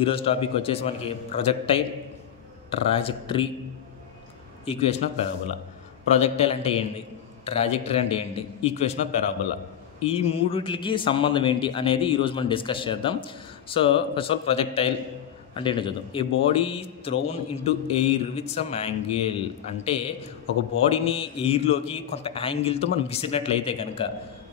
ఈరోజు టాపిక్ వచ్చేసి మనకి projectile trajectory equation of parabola. Projectile అంటే ఏంటి, ట్రాజెక్టరీ అంటే ఏంటి, ఈక్వేషన్ ఆఫ్ పారాబోలా, ఈ మూడిటికి సంబంధం ఏంటి అనేది ఈరోజు మనం డిస్కస్ చేద్దాం. So first of all projectile అంటే ఏంటో చూద్దాం. A body thrown into air with some angle, అంటే ఒక బాడీని ఎయిర్లోకి కొంత యాంగిల్తో మనం విసిరినట్లయితే కనుక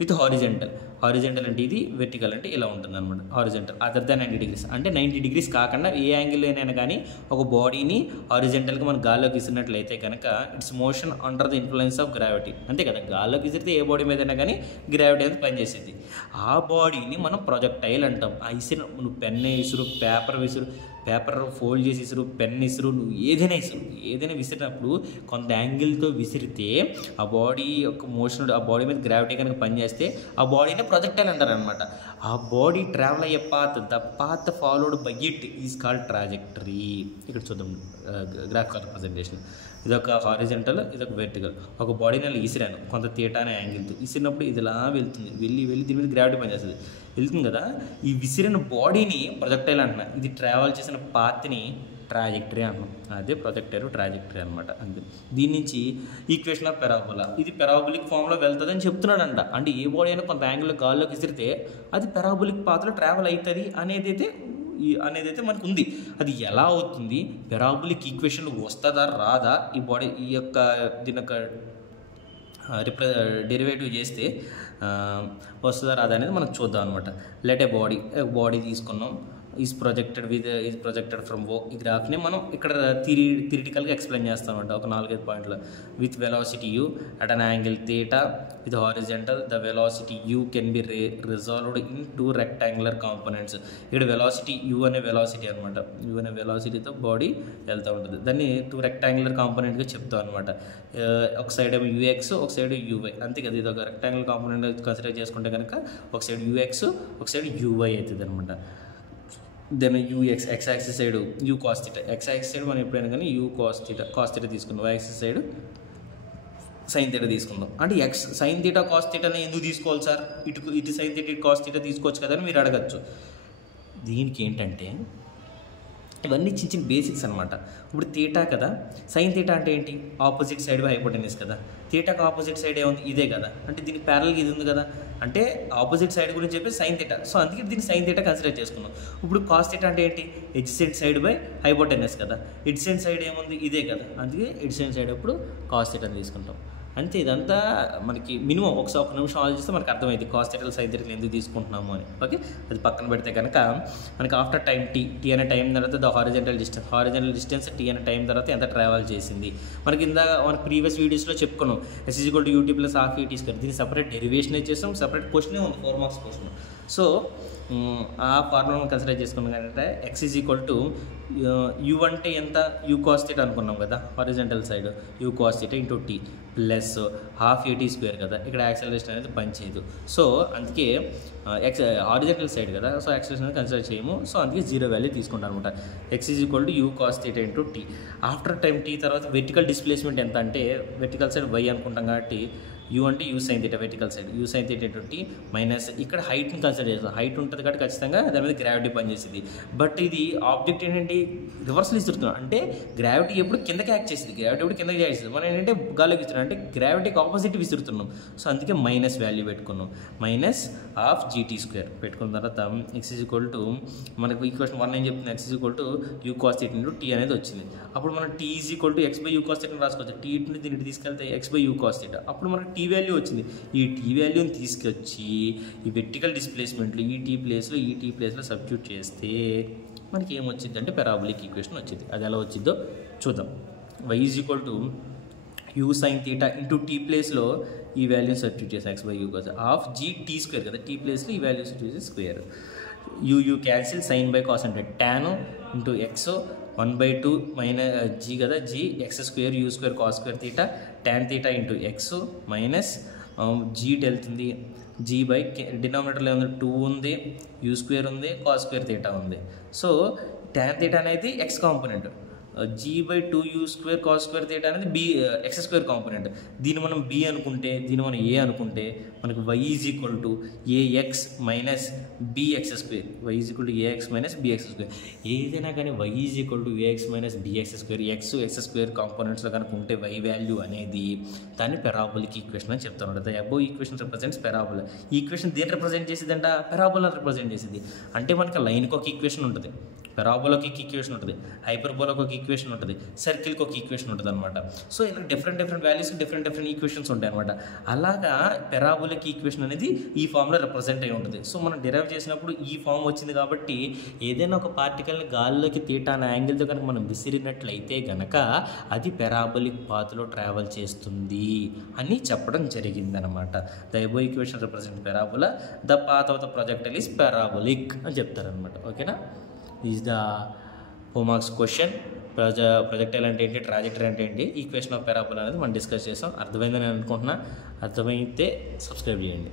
విత్ హారిజెంటల్. హారిజెంటల్ అంటే ఇది, వెర్టికల్ అంటే ఇలా ఉంటుంది అనమాట. హారిజెంటల్ అదర్ దాన్ 90 degrees, అంటే 90 degrees కాకుండా ఏ యాంగిల్ అయినా కానీ ఒక బాడీని హారిజెంటల్గా మనం గాల్లోకి విసిరినట్లయితే కనుక it's motion under the influence of gravity. అంతే కదా, గాల్లోకి విసిరితే ఏ బాడీ మీద అయినా కానీ గ్రావిటీ అనేది పనిచేసేది. ఆ బాడీని మనం ప్రొజెక్టైల్ అంటాం. ఆ విసిరి, నువ్వు పెన్ విసురు, పేపర్ విసురు, పేపర్ ఫోల్డ్ చేసి విసురు, పెన్ విసురు, నువ్వు ఏదైనా విసిరినప్పుడు కొంత యాంగిల్తో విసిరితే ఆ బాడీ యొక్క మోషన్, ఆ బాడీ మీద గ్రావిటీ కనుక పనిచేస్తే ఆ బాడీని ప్రొజెక్టైల్ అంటారు అనమాట. ఆ బాడీ ట్రావెల్ అయ్యే the path followed by it is called trajectory. ఇక్కడ చూద్దాం గ్రాఫికల్ రిప్రజెంటేషన్. ఇదొక హారిజెంటల్, ఇదొక వెర్టికల్. ఒక బాడీని అలా విసిరాను కొంత థీటా అనే యాంగిల్తో. విసిరినప్పుడు ఇది ఇలా వెళ్తుంది, వెళ్ళి దీని మీద గ్రావిటీ పనిచేస్తుంది, వెళ్తుంది కదా. ఈ విసిరిన బాడీని ప్రొజెక్టైల్ అంటున్నా. ఇది ట్రావెల్ చేసిన పాత్ని ట్రాజెక్టరీ అంటున్నాం. అదే ప్రొజెక్టైల్ ట్రాజెక్టరీ అనమాట. అంతే. దీని నుంచి ఈక్వేషన్ ఆఫ్ పారాబోలా, ఇది పారాబోలిక్ ఫామ్లో వెళ్తుంది చెప్తున్నాడంట. అంటే ఏ బాడీ అయినా కొంత యాంగిల్లో గాల్లోకి విసిరితే అది పారాబోలిక్ పాత్లో ట్రావెల్ అవుతుంది అనేదైతే మనకు ఉంది. అది ఎలా అవుతుంది, పారాబోలిక్ ఈక్వేషన్ వస్తుందా రాదా, ఈ బాడీ దీని యొక్క డెరివేటివ్ చేస్తే వస్తుందా రాదా అనేది మనం చూద్దాం అనమాట. లెట్ ఏ బాడీ తీసుకున్నాం, ఈజ్ ప్రొజెక్టెడ్ ఫ్రమ్ ఓ. ఈ గ్రాఫ్ని మనం ఇక్కడ థియరిటికల్గా ఎక్స్ప్లెయిన్ చేస్తాం అనమాట. ఒక 4-5 పాయింట్లు. With velocity U at an angle theta with horizontal, the velocity U can be resolved in 2 rectangular components. ఇక్కడ వెలాసిటీ యూ అనే వెలాసిటీ అనమాట. యూ అనే వెలాసిటీతో బాడీ వెళ్తూ ఉంటుంది. దాన్ని 2 రెక్టాంగులర్ కాంపోనెంట్గా చెప్తాం అనమాట. ఒక సైడ్ ఏమో యూఎక్స్, ఒక సైడ్ యూవై. అంతే కదా, ఇది ఒక రెక్టాంగులర్ కాంపోనెంట్ కన్సిడర్ చేసుకుంటే కనుక ఒక సైడ్ యూఎక్స్, ఒక సైడ్ యూవై అవుతుంది అనమాట. Then U X, X axis side U cos theta. X axis side మనం ఎప్పుడైనా కానీ యూ కాస్ థీటా తీసుకుందాం. Y axis side sine theta తీసుకుందాం. అంటే ఎక్స్ సైన్ థీటా కాస్ థీటాని ఎందుకు తీసుకోవాలి సార్, ఇటు సైన్ థీటా ఇటు కాస్ థీటా తీసుకోవచ్చు కదా అని మీరు అడగచ్చు. దీనికి ఏంటంటే ఇవన్నీ చిన్న బేసిక్స్ అనమాట. ఇప్పుడు థీటా కదా, సైన్ థీటా అంటే ఏంటి, ఆపోజిట్ సైడ్ బై హైపోటెన్యూస్ కదా. థీటాకి ఆపోజిట్ సైడ్ ఏముంది, ఇదే కదా. అంటే దీనికి ప్యారల్గా ఇది ఉంది కదా, అంటే ఆపోజిట్ సైడ్ గురించి చెప్పి సైన్ థీటా. సో అందుకే దీన్ని సైన్ థీటా కన్సిడర్ చేసుకున్నాం. ఇప్పుడు కాస్ థీటా అంటే ఏంటి, ఎడ్జసెంట్ సైడ్ బై హైపోటెన్యూస్ కదా. ఎడ్జసెంట్ సైడ్ ఏముంది, ఇదే కదా. అందుకే ఎడ్జసెంట్ సైడ్ అప్పుడు కాస్ థీటాని తీసుకుంటాం. అంతే. ఇదంతా మనకి మినిమం ఒక నిమిషం ఆలోచిస్తే మనకు అర్థమైంది కాస్ థీటా సైన్ థీటా ఎందుకు తీసుకుంటున్నాము అని. ఓకే, అది పక్కన పెడితే కనుక మనకి ఆఫ్టర్ టైం టీ అనే టైం తర్వాత ద హారిజెంటల్ డిస్టెన్స్ టీ అనే టైం తర్వాత ఎంత ట్రావెల్ చేసింది. మనకి మన ప్రీవియస్ వీడియోస్లో చెప్పుకున్నాం. S is equal to U T plus half A T square. దీన్ని సపరేట్ డెరివేషన్ చేస్తాం, సపరేట్ క్వశ్చనే ఉంది, 4 మార్క్స్ క్వశ్చన్. సో ఆ ఫార్ములా కన్సిడర్ చేసుకున్నాం అంటే X is equal to U అంటే ఎంత, యూ కాస్ థీటా అనుకున్నాం కదా, horizontal side U cos theta into T plus half A T square కదా. ఇక్కడ యాక్సలరేషన్ అనేది పనిచేయదు. సో అందుకే హారిజెంటల్ సైడ్ కదా, సో యాక్సలరేషన్ అనేది కన్సిడర్ చేయము. సో అందుకే 0 వాల్యూ తీసుకుంటాం అనమాట. X is equal to U cos theta into T. After time T తర్వాత వెర్టికల్ డిస్ప్లేస్మెంట్ ఎంత అంటే వెర్టికల్ సైడ్ వై అనుకుంటాం కాబట్టి యూ అంటే U sine theta, vertical side U sine theta into T minus ఇక్కడ హైట్ని కన్సిడర్ చేస్తాం. హైట్ ఉంటుంది కాబట్టి ఖచ్చితంగా దాని మీద గ్రావిటీ పనిచేసింది. బట్ ఇది ఆబ్జెక్ట్ ఏంటంటే రివర్సల్ విసురుతున్నాం, అంటే గ్రావిటీ ఎప్పుడు కిందకి యాక్ట్ చేసింది, గ్రావిటీ ఎప్పుడు కిందకి యాక్ట్ చేసింది. మనం ఏంటంటే గాల్లోకి విసురుతున్నాం, అంటే గ్రావిటీకి ఆపోజిట్ విసురుతున్నాం. సో అందుకే మైనస్ వాల్యూ పెట్టుకున్నాం. మైనస్ హాఫ్ జీటీ స్క్వేర్ పెట్టుకున్న తర్వాత ఎక్స్ ఈజ్ ఈక్వల్ టు మనకు ఈక్వేషన్ 1 ఏం చెప్తుంది, X is equal to U cos theta into T అనేది వచ్చింది. అప్పుడు మనం T is equal to X by you cos theta రాసుకోవచ్చు. టీ నుండి దీనికి తీసుకెళ్తే X by you cos theta. అప్పుడు మనకు టీ వాల్యూ వచ్చింది. ఈ టీ వాల్యూని తీసుకొచ్చి ఈ వెర్టికల్ డిస్ప్లేస్మెంట్లో ఈ టీ ప్లేస్లో సబ్స్టిట్యూట్ చేస్తే మనకి ఏమొచ్చింది అంటే పారాబోలిక్ ఈక్వేషన్ వచ్చింది. అది ఎలా వచ్చిందో చూద్దాం. Y is equal to u sine theta into t ప్లేస్లో ఈ వాల్యూని సబ్స్టిట్యూట్ చేసి x by you cos half g t square కదా, టీ ప్లేస్లో ఈ వాల్యూ సబ్స్టిట్యూట్ చేసి square. U cancel, sine by cos అంటే tan into x 1/2 minus g కదా, g x square u square cos square theta tan theta into x minus g వెళ్తుంది. G by డినామినేటర్లో ఏముంది 2 ఉంది, యూ స్క్వేర్ ఉంది, cos square theta ఉంది. So tan theta అనేది X component, g/2 u square cos square theta అనేది b x square component. దీన్ని మనం b అనుకుంటే, దీన్ని మనం a అనుకుంటే మనకు y is equal to ax minus bx square, y is equal to ax minus bx square. ఏదైనా కానీ y is equal to ax minus bx square, x square కాంపోనెంట్స్లో కనుక ఉంటే y వాల్యూ అనేది దాన్ని పెరాబోలిక్ ఈక్వేషన్ అని చెప్తాను. The above equation represents parabola. ఈ ఈక్వేషన్ దేని రిప్రజెంట్ చేసేదంట? పెరాబోలా రిప్రజెంట్ చేసేది. అంటే మనకి లైన్కి ఒక ఈక్వేషన్ ఉంటుంది, పెరాబోలాకి ఒక ఈక్వేషన్ ఉంటుంది, హైపర్బోలాకి ఒక ఈక్వేషన్ ఉంటుంది, సర్కిల్కి ఒక ఈక్వేషన్ ఉంటుంది అనమాట. సో ఇలా డిఫరెంట్ వాల్యూస్ డిఫరెంట్ ఈక్వేషన్స్ ఉంటాయి అనమాట. అలాగా పెరాబోలిక్ ఈక్వేషన్ అనేది ఈ ఫామ్లో రిప్రజెంట్ అయి ఉంటుంది. సో మనం డిరైవ్ చేసినప్పుడు ఈ ఫామ్ వచ్చింది కాబట్టి ఏదైనా ఒక పార్టికల్ని గాల్లోకి తీటా అనే యాంగిల్తో కనుక మనం విసిరినట్లయితే కనుక అది పెరాబోలిక్ పాత్లో ట్రావెల్ చేస్తుంది అని చెప్పడం జరిగిందనమాట. The above equation represent parabola, the path of the projectile is parabolic అని చెప్తారనమాట. ఓకేనా? Is the 4 marks question. Projectile అంటే ఏంటి, ట్రాజెక్టరీ అంటే ఏంటి, ఈక్వేషన్ ఆఫ్ పెరాబోలా అనేది మనం డిస్కస్ చేసాం. అర్థమైందని నేను అనుకుంటున్నా. అర్థమైతే సబ్స్క్రైబ్ చేయండి.